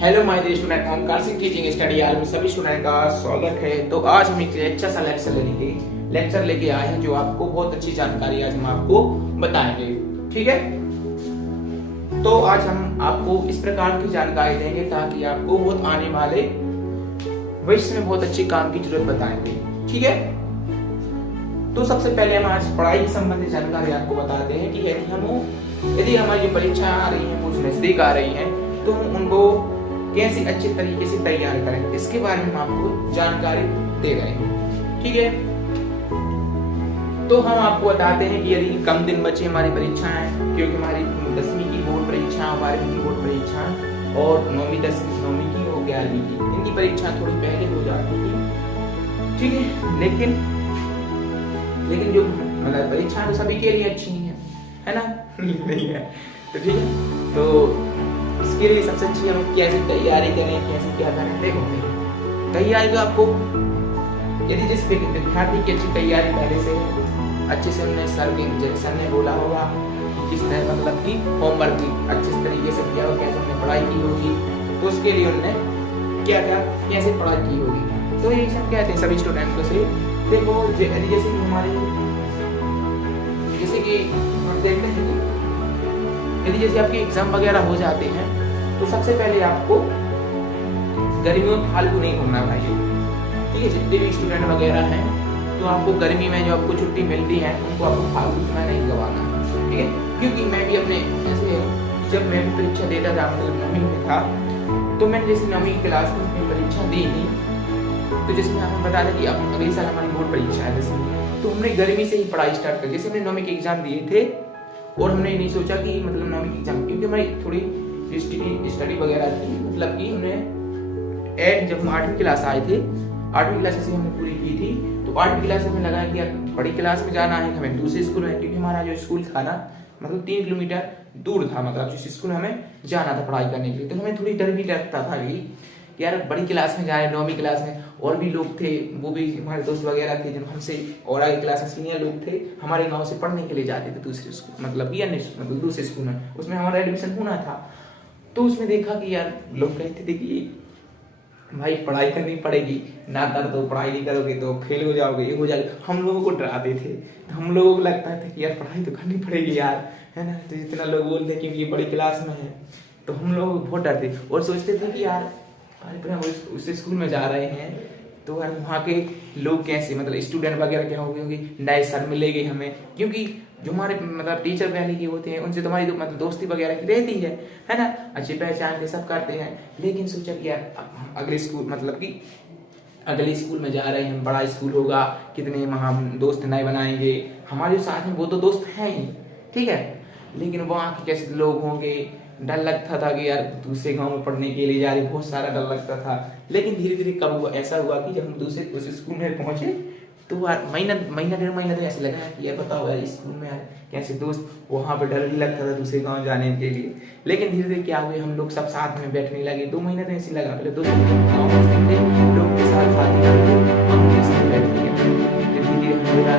Hello my dear student, Omkar Singh teaching study में सभी student का स्वागत है। तो आज हम एक अच्छा सा लेक्चर लेके आए हैं जो आपको बहुत अच्छी जानकारी आज हम आपको बताएंगे। ठीक है, तो आज हम आपको इस प्रकार की जानकारी देंगे ताकि आपको बहुत आने वाले भविष्य में बहुत अच्छी काम की जरूरत बताएंगे। ठीक है, तो सबसे पहले हम आज पढ़ाई से संबंधित जानकारी आपको बताते हैं कि यदि हमारी जो परीक्षा आ रही है वो नजदीक आ रही है तो हम उनको कैसे अच्छे तरीके से तैयार करें, इसके बारे में हम आपको जानकारी दे रहे हैं। ठीक है, तो हम आपको बताते हैं कि यदि कम दिन बचे हमारी परीक्षाएं, क्योंकि हमारी 10वीं की बोर्ड परीक्षा, 12वीं की बोर्ड परीक्षा और 9वीं 10वीं 9वीं की और 11वीं की इनकी परीक्षा थोड़ी पहले हो जाती थी। ठीक है, लेकिन जो मतलब परीक्षा तो सभी के लिए अच्छी है ना नहीं है तो ठीक है, तो इसके लिए सबसे अच्छी हम कैसे तैयारी करें, कैसे क्या करें। देखो तैयारी तो आपको यदि जिस विद्यार्थी की अच्छी तैयारी पहले से है, अच्छे से उन्होंने सर ने बोला होगा कि किस तरह मतलब कि होमवर्क अच्छे तरीके से किया होगा, कैसे उन्होंने पढ़ाई की होगी, तो उसके लिए उन्होंने क्या कैसे पढ़ाई की होगी। तो ये सब कहते हैं सभी स्टूडेंट्स से। देखो जैसे कि हम देखते हैं कि यदि जैसे आपके एग्जाम वगैरह हो जाते हैं तो सबसे पहले आपको गर्मियों में फालतू नहीं घूमना भाई। ठीक है, जितने भी स्टूडेंट वगैरह हैं तो आपको गर्मी में जो आपको छुट्टी मिलती है उनको आपको फालतू समय नहीं गवाना है। ठीक है, क्योंकि मैं भी अपने ऐसे जब मैं भी परीक्षा देता था, मतलब 9वीं में था, तो मैंने जैसे 9वीं की क्लास में परीक्षा दी थी, तो जिसमें आपको बता दें कि अब अगले साल हमारी बोर्ड परीक्षा है 10वीं, तो हमने गर्मी से ही पढ़ाई स्टार्ट कर। जैसे हमने 9वीं के एग्जाम दिए थे और हमने नहीं सोचा कि मतलब 9वीं की एग्जाम, क्योंकि हमारी थोड़ी स्टडी वगैरह थी, मतलब कि हमने जब 8वीं क्लास आए थे, 8वीं क्लास से हमने पूरी की थी, तो 8वीं क्लास में लगा कि यार बड़ी क्लास में जाना है हमें दूसरे स्कूल में, क्योंकि हमारा जो स्कूल था ना मतलब 3 किलोमीटर दूर था, मतलब जिस स्कूल हमें जाना था पढ़ाई करने के लिए, तो हमें थोड़ी डर भी लगता था कि यार बड़ी क्लास में जाए। 9वीं क्लास में और भी लोग थे, वो भी हमारे दोस्त वगैरह थे जो हमसे और आगे क्लास में सीनियर लोग थे, हमारे गांव से पढ़ने के लिए जाते थे दूसरे स्कूल, मतलब दूसरे स्कूल में, उसमें हमारा एडमिशन होना था। तो उसमें देखा कि यार लोग कहते थे कि भाई पढ़ाई करनी पड़ेगी, ना कर तो पढ़ाई नहीं करोगे तो फेल हो जाओगे, ये हो जाएगा। हम लोगों को डराते थे, तो हम लोगों को लगता था कि यार पढ़ाई तो करनी पड़ेगी यार, है ना। तो जितना लोग बोलते हैं कि ये बड़ी क्लास में है, तो हम लोग बहुत डरते और सोचते थे कि यार उस स्कूल में जा रहे हैं तो यार वहाँ के लोग कैसे, मतलब स्टूडेंट वगैरह क्या होंगे, नए सर मिलेंगे हमें, क्योंकि जो हमारे मतलब टीचर पहले के होते हैं उनसे तुम्हारी मतलब दोस्ती वगैरह की रहती है ना, अच्छी पहचान के सब करते हैं। लेकिन सोचा कि यार अगले स्कूल मतलब कि अगले स्कूल में जा रहे हैं, बड़ा स्कूल होगा, कितने वहाँ दोस्त नए बनाएंगे, हमारे साथ में वो तो दोस्त हैं ही। ठीक है, लेकिन वहाँ के कैसे लोग होंगे, डर लगता था कि यार दूसरे गांव में पढ़ने के लिए जा रहे, बहुत सारा डर लगता था। लेकिन धीरे धीरे कब हुआ, ऐसा हुआ कि जब हम दूसरे उस स्कूल में पहुंचे तो महीना 1.5 महीना तो ऐसे लगा कि यार बताओ यार स्कूल में यार कैसे दोस्त, वहाँ पे डर भी लगता था दूसरे गांव जाने के लिए। लेकिन धीरे धीरे क्या हुए, हम लोग सब साथ में बैठने लगे। 2 महीने तो ऐसे लगा, पहले 2 गाँव में थे लोग के साथ साथ हम बैठ गए। धीरे धीरे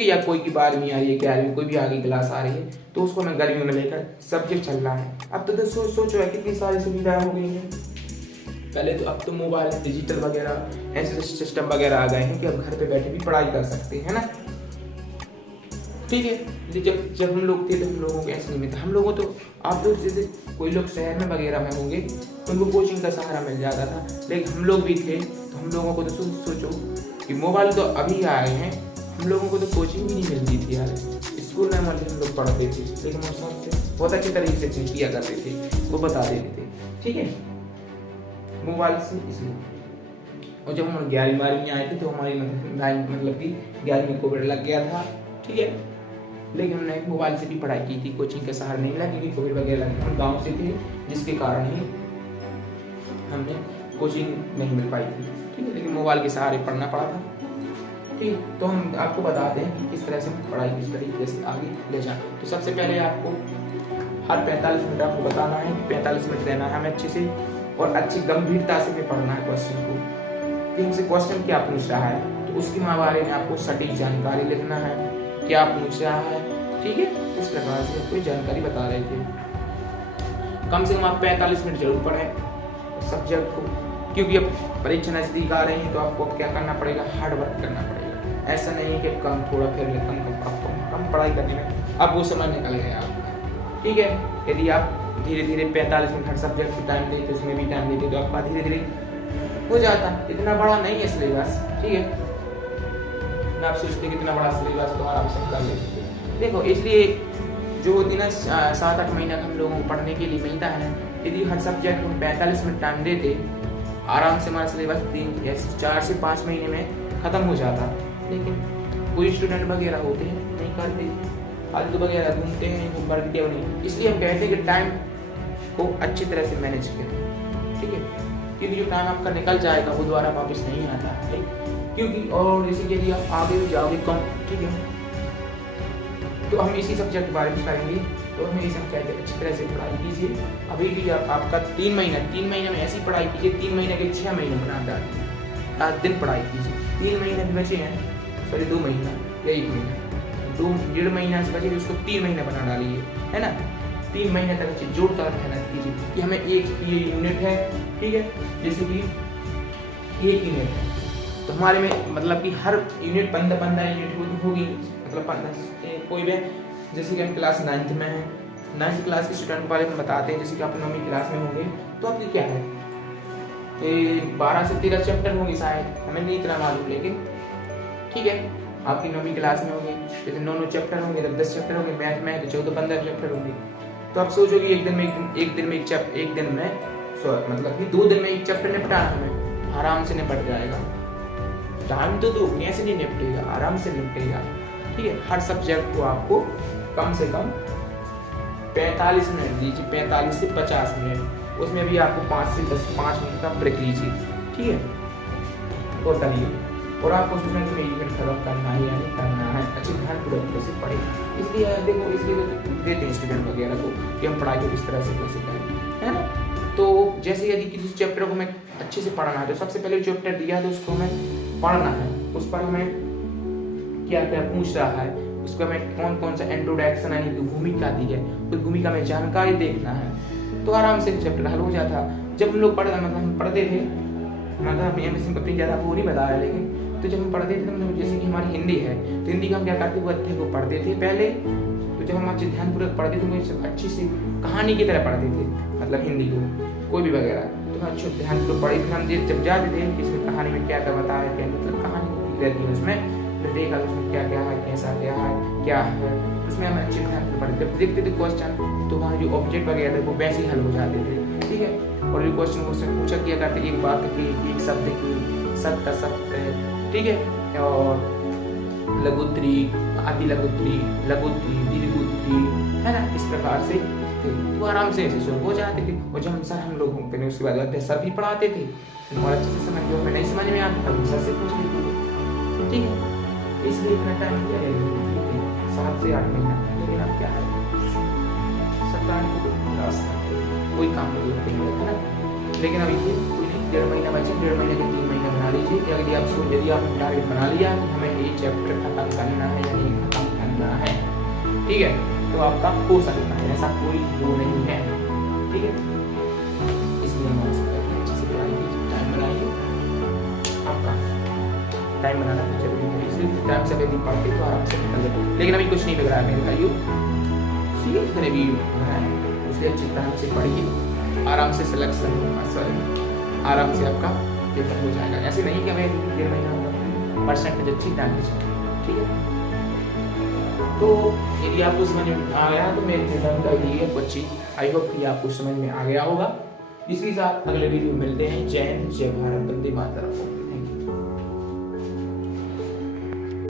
है, या कोई की 12वीं आ रही है, 11वीं, कोई भी आगे क्लास आ रही है, तो उसको हमें गर्मियों में लेकर सब्जेक्ट चल रहा है। अब तो सोचो है कितनी सारी सुविधाएं हो गई हैं। पहले तो अब तो मोबाइल डिजिटल वगैरह ऐसे सिस्टम वगैरह आ गए हैं कि अब घर पे बैठे भी पढ़ाई कर सकते हैं ना। ठीक है, जब हम लोग थे तो हम लोगों को ऐसा नहीं मिलता। हम लोगों तो आप लोग जैसे कोई लोग शहर में वगैरह में होंगे तो उनको कोचिंग का सहारा मिल जाता था, लेकिन हम लोग भी थे तो हम लोगों को तो सोचो कि मोबाइल तो अभी आए हैं, हम लोगों को तो कोचिंग भी नहीं मिलती थी यार। स्कूल में हम लोग पढ़ते थे, लेकिन उस वक्त से बहुत अच्छे तरीके से चीज किया करते थे, वो बता देते थे। ठीक है, मोबाइल से इसलिए। और जब हम 11वीं में आए थे तो हमारी मतलब कि 11वीं में कोविड लग गया था। ठीक है, लेकिन हमने मोबाइल से भी पढ़ाई की थी, कोचिंग का सहारा नहीं मिला क्योंकि कोविड वगैरह लग गया। हम गाँव से थे जिसके कारण ही हमें कोचिंग नहीं मिल पाई थी। ठीक है, लेकिन मोबाइल के सहारे पढ़ना पड़ा था। ठीक, तो हम आपको बताते हैं कि किस तरह से पढ़ाई किस तरीके से आगे ले जाए। तो सबसे पहले आपको हर 45 मिनट आपको बताना है कि 45 मिनट देना है हमें अच्छे से और अच्छी गंभीरता से हमें पढ़ना है क्वेश्चन को कि हमसे क्वेश्चन क्या पूछ रहा है, तो उसके बारे में आपको सटीक जानकारी लिखना है, क्या पूछ रहा है। ठीक है, इस प्रकार से कोई जानकारी बता रहे थे। कम से कम आप 45 मिनट जरूर पढ़ें सब्जेक्ट को, क्योंकि अब परीक्षा नजदीक आ रही है तो आपको अब क्या करना पड़ेगा, हार्ड वर्क करना पड़ेगा। ऐसा नहीं है कि कम थोड़ा फिर कम पढ़ाई करने में अब वो समय निकल गया आपका। ठीक है, यदि आप धीरे धीरे 45 मिनट हर सब्जेक्ट को टाइम देते, उसमें भी टाइम देते, तो आपका धीरे धीरे हो जाता। इतना बड़ा नहीं है सिलेबस। ठीक है, मैं आप सोचते कितना बड़ा सिलेबस तो आराम से कर लेते। देखो, इसलिए जो होती ना 7-8 महीना हम लोगों को पढ़ने के लिए मिलता है ना, यदि हर सब्जेक्ट में 45 मिनट टाइम देते, आराम से हमारा सिलेबस 4 से 5 महीने में खत्म हो जाता। लेकिन कोई स्टूडेंट वगैरह होते हैं नहीं करते, फालतू वगैरह घूमते हैं, होमवर्क दिया नहीं। इसलिए हम कहते हैं कि टाइम को अच्छी तरह से मैनेज करें। ठीक है, क्योंकि जो टाइम आपका निकल जाएगा वो दोबारा वापस नहीं आता है। क्योंकि और इसी के लिए आप आगे भी जाओगे कम। ठीक है, तो हम इसी सब्जेक्ट के बारे में करेंगे। तो हमें इसे हम कहते हैं अच्छी तरह से पढ़ाई कीजिए। अभी भी आपका 3 महीना में ऐसी पढ़ाई कीजिए, 3 महीने के 6 महीने बना डालिए, 7 दिन पढ़ाई कीजिए। 3 महीने भी बचे हैं, सॉरी 2 महीना या 1 महीना, 2-1.5 महीना से बचे उसको 3 महीने बना डालिए, है ना। 3 महीने तक अच्छी जोरदार मेहनत कीजिए कि हमें एक ये यूनिट है। ठीक है, जैसे कि एक यूनिट है तो हमारे में मतलब कि हर यूनिट 15 यूनिट होगी, मतलब 15 कोई भी। जैसे कि हम क्लास 9th में है, 9th क्लास के स्टूडेंट के बारे में बताते हैं। जैसे कि आप 9वीं क्लास में होंगे तो आपकी क्या है 12 से 13 चैप्टर होंगे शायद, हमें नहीं इतना मालूम, लेकिन ठीक है आपकी 9वीं क्लास में होंगे, जैसे 9 चैप्टर होंगे, तब 10 चैप्टर होंगे। मैथ में है तो 14-15 चैप्टर होंगे। तो आप सोचो कि एक दिन में मतलब कि 2 दिन में एक चैप्टर निपटाना हमें, आराम से निपट जाएगा। टाइम तो दो, कैसे नहीं निपटेगा, आराम से निपटेगा। ठीक है, हर सब्जेक्ट को आपको कम से कम 45 मिनट दीजिए, 45 से 50 मिनट। उसमें भी आपको 5 से 5 मिनट का ब्रेक लीजिए। ठीक है, टोटली। और आपको सोचना कि यूनिट खत्म करना है या नहीं करना है, अच्छे ध्यानपूर्वक से पढ़े। इसलिए देखो, इसलिए तो देते हैं स्टूडेंट वगैरह को कि हम पढ़ाई को किस तरह से कैसे करें, है ना। तो जैसे यदि किसी चैप्टर को हमें अच्छे से पढ़ना है तो सबसे पहले चैप्टर दिया है तो उसको हमें पढ़ना है, उस पर हमें क्या क्या पूछ रहा है, उसको हमें कौन कौन सा इंट्रोडक्शन यानी कि भूमिका दी है, उस भूमिका में जानकारी देखना है, तो आराम से चैप्टर हल हो जाता। जब हम लोग पढ़ते थे, मतलब अपनी ज़्यादा वो नहीं बताया, लेकिन तो जब हम पढ़ते थे तो जैसे कि हमारी हिंदी है तो हिंदी का हम क्या करते वो अध्याय को पढ़ते थे पहले। तो जब हम अच्छे ध्यानपूर्वक पढ़ते थे तो अच्छी सी कहानी की तरह पढ़ते थे, मतलब हिंदी को कोई भी वगैरह, तो हम अच्छे ध्यानपूर्वक पढ़े। फिर हम जब जाते थे कि इसमें कहानी में क्या क्या बताया, क्या मतलब कहानी रहती है उसमें, तो देखा उसमें क्या क्या है, कैसा क्या है, उसमें हम अच्छे ध्यान से पढ़ते। जब देखते थे क्वेश्चन तो वहाँ जो ऑब्जेक्ट वगैरह थे वो वैसे ही हल हो जाते थे। ठीक है, और जो क्वेश्चन पूछा किया करते एक वाक्य की, एक शब्द की, सत्य सत्य, ठीक है, और लघुत्री, अति लघुत्री, लघुत्री, दीर्घोत्री, है ना, इस प्रकार से तो आराम से ऐसे शुरू हो जाते थे। और जब हम लोग होते उसके बाद सर भी पढ़ाते थे और अच्छे से समझ, जो हमें नहीं समझ में आता तब सर से पूछ लेते थे। ठीक है, इसलिए इतना टाइम दिया है 7 से 8 महीना। लेकिन अब क्या है, सरकार कोई काम नहीं होते है ना। लेकिन अभी कोई नहीं, 1.5 महीना बचे, 1.5 महीने के 3 महीने बना बना लीजिए कि यदि आपने टारगेट बना लिया कि हमें ये चैप्टर खत्म करना है या नहीं खत्म करना है, ठीक है, तो आपका हो सकता है, ऐसा कोई वो नहीं है, ठीक है। इसलिए हम आपसे कहते हैं अच्छे से पढ़ाई कीजिए, टाइम बनाइए, आपका टाइम बनाना बहुत जरूरी है, इसलिए टाइम से यदि पढ़ते तो आराम से निकल जाए। लेकिन अभी कुछ नहीं बिगड़ा है मेरे भाइयों, ठीक है, जितने भी है उससे अच्छी टाइम से पढ़िए, आराम से सिलेक्शन आराम से आपका पेपर हो जाएगा। ऐसे नहीं कि हमें 1.5 महीना परसेंटेज अच्छी टाइम से, ठीक है। तो यदि आपको समझ में आ गया तो मेरे रिटर्न का ये बच्ची, आई होप कि आपको समझ में आ गया होगा। इसी साथ अगले वीडियो मिलते हैं। जय हिंद, जय भारत, वंदे मातरम।